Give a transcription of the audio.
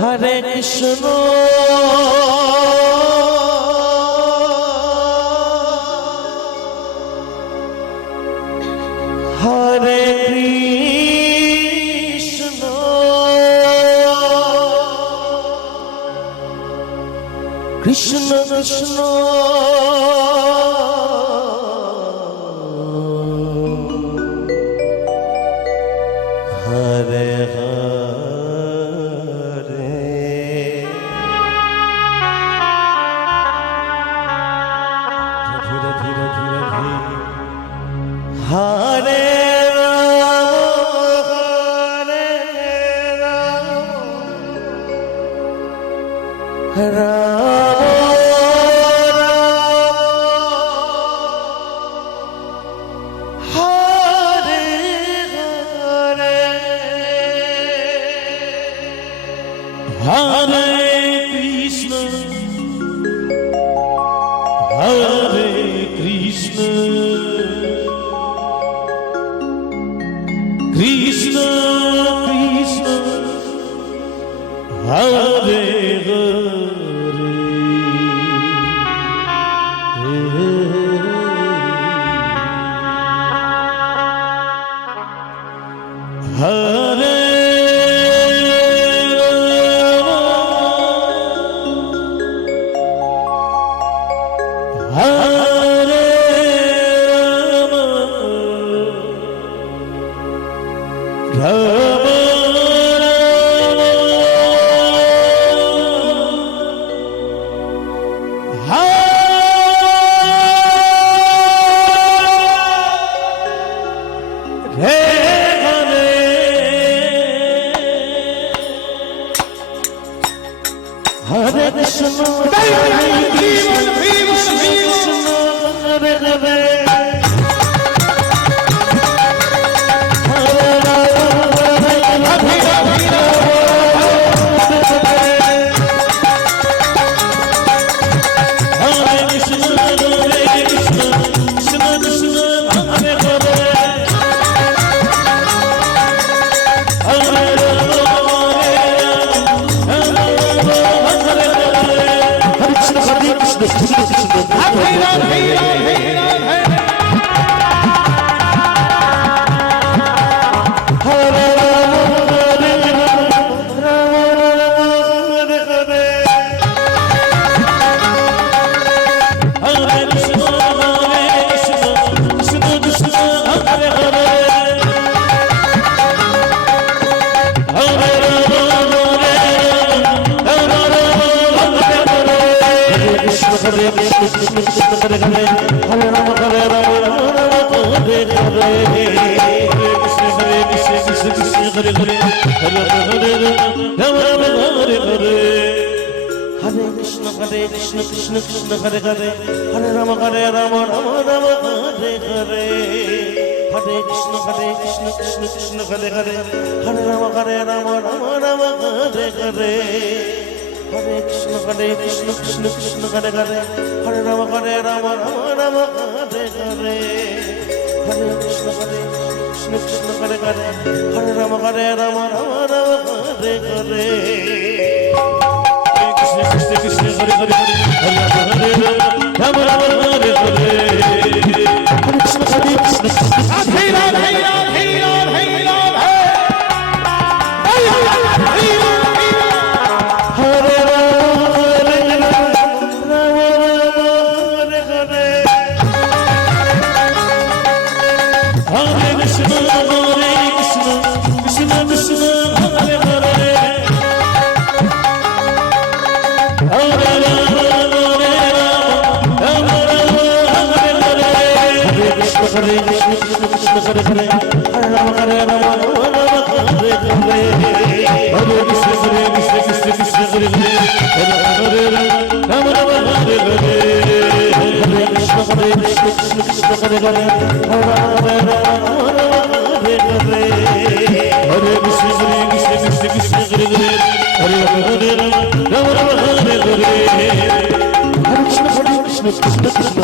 হরে কৃষ্ণ হরে কৃষ্ণ কৃষ্ণ কৃষ্ণ হরে হরে ধীরে ধীরে ধীরে ধীরে হরে রাম হরে হরে হরে কৃষ্ণ হরে Krishna Krishna Krishna Hare Hare Hare Ram Hare Krishna, Hare Krishna, Krishna Krishna, Hare Hare. Hare Krishna, Krishna Krishna, Hare Hare, Hare Rama, Rama Rama, Hare Hare. Hare Krishna, Krishna Krishna, Hare Hare, Hare Rama, Rama Rama, Hare Hare. Hare Krishna, Krishna Krishna, Hare Hare, Hare Rama, Rama Rama, Hare Hare. Hare Krishna, Krishna Krishna, Hare Hare, Hare Rama, Rama Rama, Hare Hare. Krishna Krishna Hare Hare Hare Rama Rama Hare Hare. Hare Krishna Krishna Hare Ram Hare Ram Hare Ram Hare Ram Hare Krishna Krishna Krishna Hare Hare. Hare Krishna Krishna Hare Hare Hare Rama Hare Rama Hare Hare. Hare Krishna Krishna Krishna Hare Hare Hare Rama Hare Hare. Hare Krishna Krishna Krishna Hare Hare Hare Rama Hare Hare. Hare Krishna Krishna Krishna Hare Hare Hare Rama Hare Hare. Hare Krishna Krishna Krishna